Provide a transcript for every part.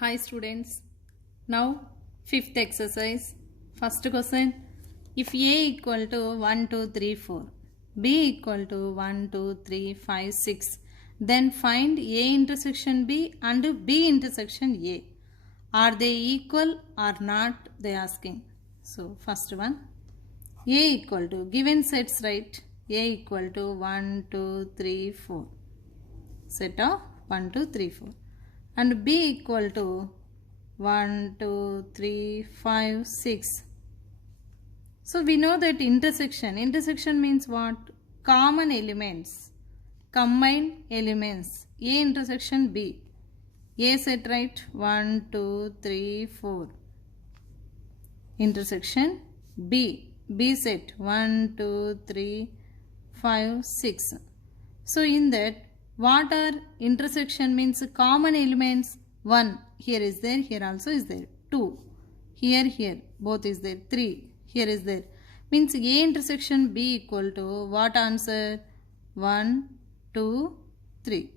Hi students. Now fifth exercise. First question. If A equal to 1, 2, 3, 4, B equal to 1, 2, 3, 5, 6, then find A intersection B and B intersection A. Are they equal or not? They asking. So first one. A equal to given sets, right? A equal to 1, 2, 3, 4. Set of 1, 2, 3, 4. And B equal to 1, 2, 3, 5, 6. So we know that intersection means what? Common elements, combined elements. A intersection B. A set, right? 1, 2, 3, 4. Intersection B. B set 1, 2, 3, 5, 6. So in that, what are intersection means common elements? 1 here is there, here also is there. 2 here both is there. 3 here is there. Means A intersection B equal to what answer? 1, 2, 3.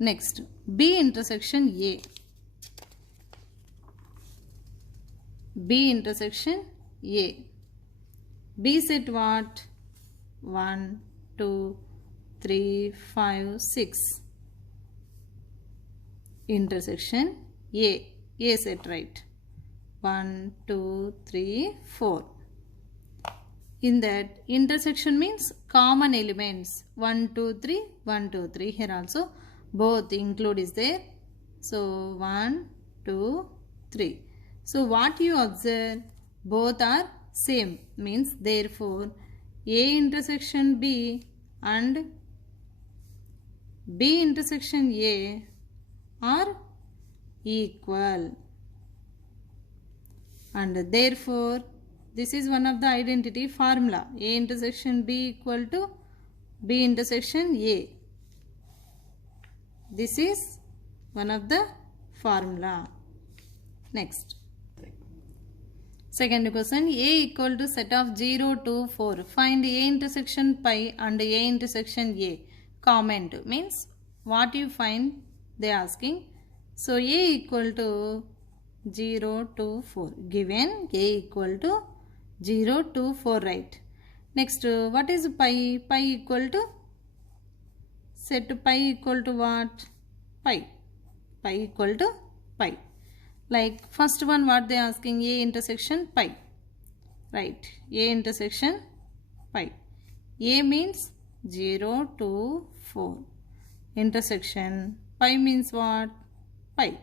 Next, B intersection A. B intersection A. B set what? 1, 2, 3, 5, 6. Intersection A. A set, right? 1, 2, 3, 4. In that, intersection means common elements. 1, 2, 3, 1, 2, 3. Here also both include is there. So 1, 2, 3. So what you observe? Both are same. Means therefore A intersection B and B intersection A are equal. And therefore this is one of the identity formula. A intersection B equal to B intersection A. This is one of the formula. Next. Second question. A equal to set of 0, 2, 4. Find A intersection pi and A intersection A. Comment means what you find they asking. So A equal to 0, 2, 4. Given A equal to 0, 2, 4, right. Next, what is pi? Pi equal to? Set pi equal to what? Pi. Pi equal to pi. Like first one what they asking? A intersection pi. Right. A intersection pi. A means 0, 2, 4. Intersection pi means what? Pi.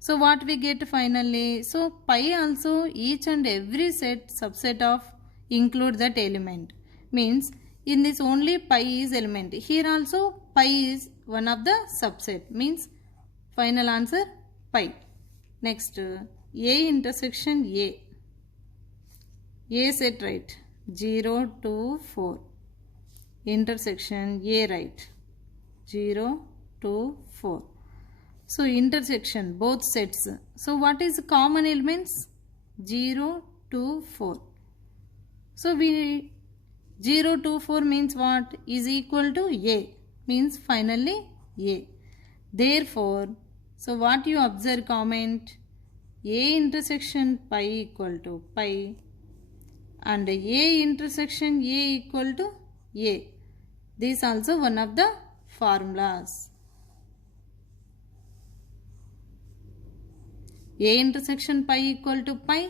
So what we get finally? So pi also each and every set subset of include that element. Means in this only pi is element. Here also pi is one of the subset. Means final answer pi. Next, A intersection A. A set, right? 0, 2, 4. Intersection A, right? 0, 2, 4. So intersection both sets. So what is common elements? 0, 2, 4. So we 0, 2, 4 means what? Is equal to A. Means finally A. Therefore, so what you observe comment? A intersection pi equal to pi and A intersection A equal to A. This also one of the formulas. A intersection pi equal to pi,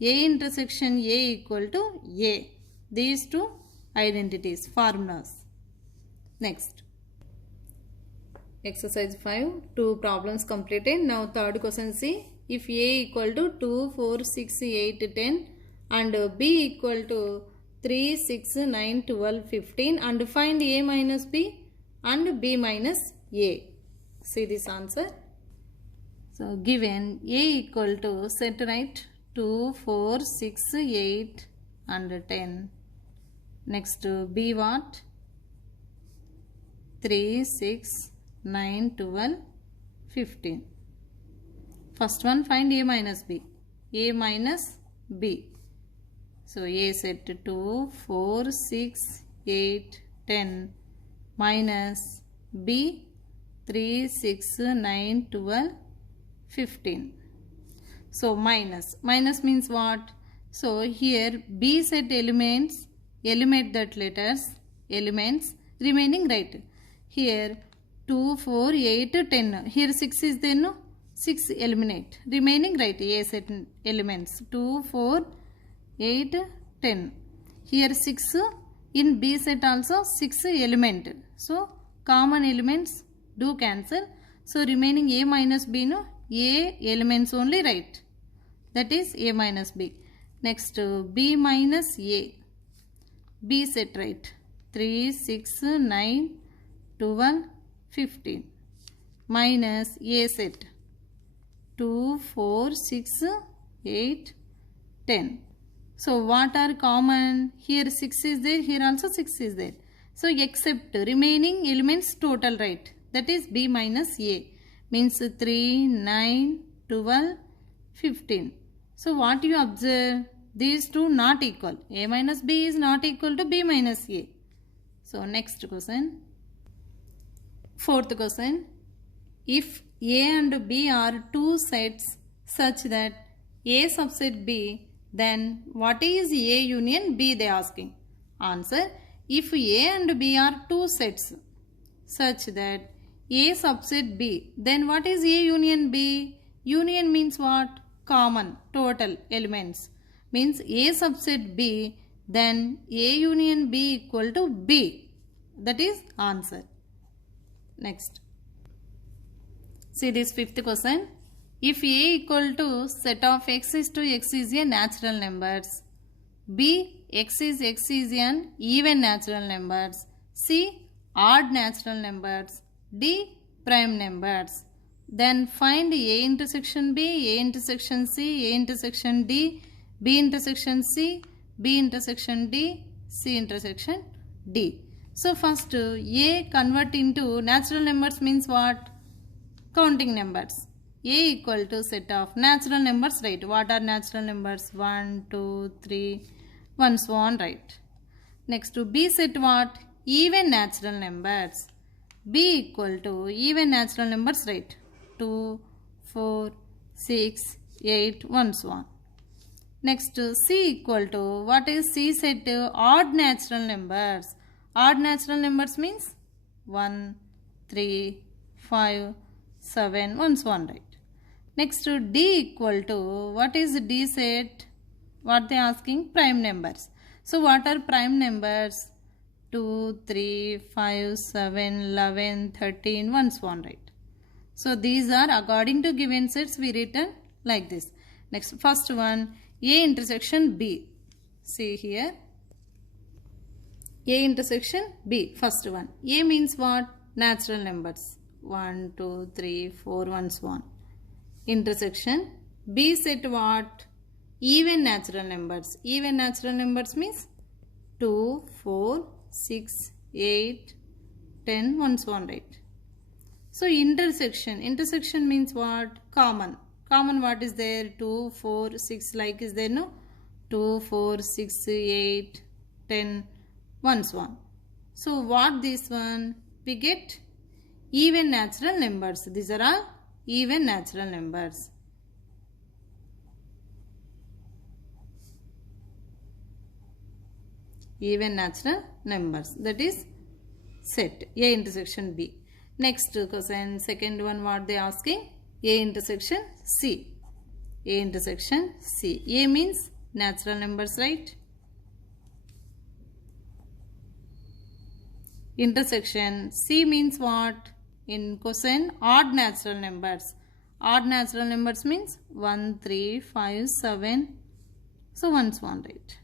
A intersection A equal to A. These two identities, formulas. Next. Exercise 5, 2 problems completed. Now third question see. If A equal to 2, 4, 6, 8, 10 and B equal to 3, 6, 9, 12, 15 and find A minus B and B minus A. See this answer. So given A equal to set, right? 2, 4, 6, 8 and 10. Next B what? 3, 6, 9, 12, 15. First one find A minus B. A minus B. So A set 2, 4, 6, 8, 10 minus B 3, 6, 9, 12, 15. So minus means what? So here B set elements, eliminate that letters, elements remaining right. Here 2, 4, 8, 10. Here 6 is there, no? 6 eliminate. Remaining right, A set elements. 2, 4, 8, 10. Here 6. In B set also 6 element. So common elements do cancel. So remaining A minus B, no? A elements only right. That is A minus B. Next B minus A. B set right. 3, 6, 9, 12, 15. Minus A set. 2, 4, 6, 8, 10. So what are common? Here 6 is there, here also 6 is there. So except remaining elements total right. That is B minus A. Means 3, 9, 12, 15. So what you observe? These two not equal. A minus B is not equal to B minus A. So next question. Fourth question. If A and B are two sets such that A subset B, then what is A union B, they asking? Answer. If A and B are two sets such that A subset B, then what is A union B? Union means what? Common, total elements. Means A subset B, then A union B equal to B. That is answer. Next. See this fifth question. If A equal to set of x is to x is a natural numbers. B, x is an even natural numbers. C, odd natural numbers. D, prime numbers. Then find A intersection B, A intersection C, A intersection D, B intersection C, B intersection D, C intersection D. So first A convert into natural numbers means what? Counting numbers. A equal to set of natural numbers, right? What are natural numbers? 1, 2, 3, 1 so on, right? Next to B set what? Even natural numbers. B equal to even natural numbers, right? 2, 4, 6, 8, 1 so on. Next C equal to, what is C set? Odd natural numbers. Odd natural numbers means 1, 3, 5, 7, 1 so on, right? Next D equal to, what is D set? What they asking? Prime numbers. So what are prime numbers? 2, 3, 5, 7, 11, 13, 1 so on, right? So these are according to given sets we written like this. Next first one, A intersection B. See here. A intersection B, first one. A means what? Natural numbers. 1, 2, 3, 4, 1 so on. Intersection. B set what? Even natural numbers. Even natural numbers means 2, 4, 6, 8, 10, 1 so on, right? So intersection. Intersection means what? Common. Common what is there? 2, 4, 6 like is there, no? 2, 4, 6, 8, 10, 1 so on. So what this one? We get even natural numbers. These are all even natural numbers. Even natural numbers. That is set. A intersection B. Next question, second one, what they asking? A intersection C. A intersection C. A means natural numbers, right? Intersection C means what? In question, odd natural numbers. Odd natural numbers means 1, 3, 5, 7. So 1 so on, right?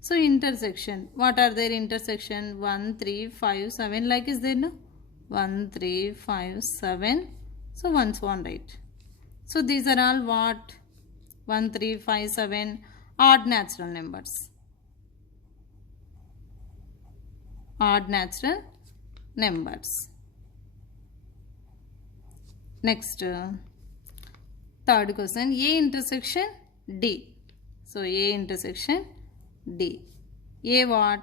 So intersection. What are their intersection? 1, 3, 5, 7 like is there, no? 1, 3, 5, 7. So 1 so on, right? So these are all what? 1, 3, 5, 7 odd natural numbers. Odd natural numbers. Next, third question, A intersection D. So A intersection D. A what?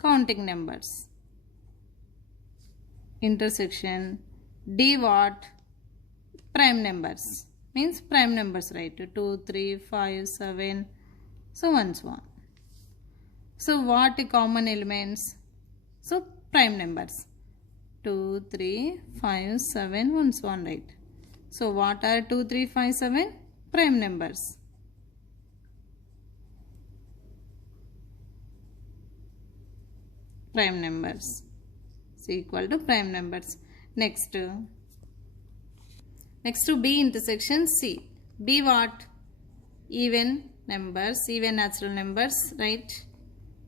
Counting numbers. Intersection D what? Prime numbers. means prime numbers, right? 2, 3, 5, 7, so on so on. So what common elements? So prime numbers 2, 3, 5, 7, and so on, right? So what are 2, 3, 5, 7? Prime numbers. Prime numbers is equal to prime numbers. Next to B intersection C. B what? Even numbers, even natural numbers, right?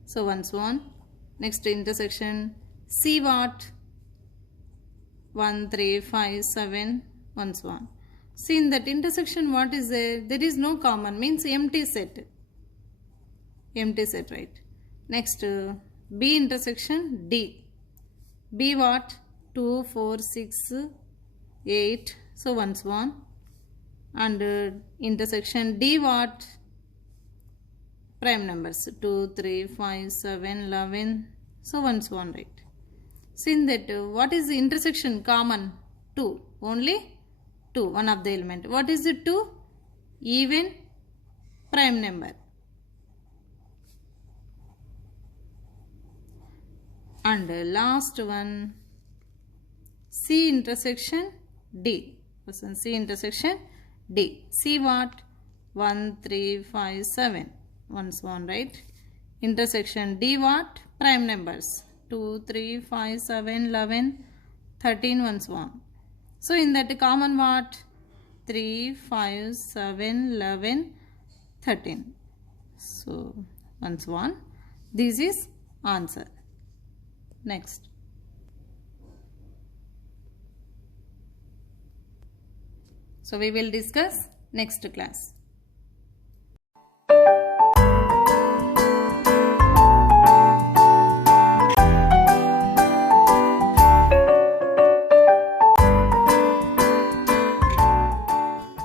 So one so on. Next to intersection C what? 1, 3, 5, 7, 1 so on. See in that intersection what is there? There is no common, means empty set. Empty set, right? Next B intersection D. B what? 2, 4, 6, 8, so 1 so on. And intersection D what? Prime numbers 2, 3, 5, 7, 11, so 1 so on, right? So in that what is the intersection common? 2, only 2, one of the element. What is it? 2? Even prime number. And last one, C intersection D. Listen, C intersection D. C what? 1, 3, 5, 7, 1 so on, right? Intersection D what? Prime numbers 2, 3, 5, 7, 11, 13, 1 so on. So in that common what? 3, 5, 7, 11, 13. So 1 so on. This is answer. Next. So we will discuss next class.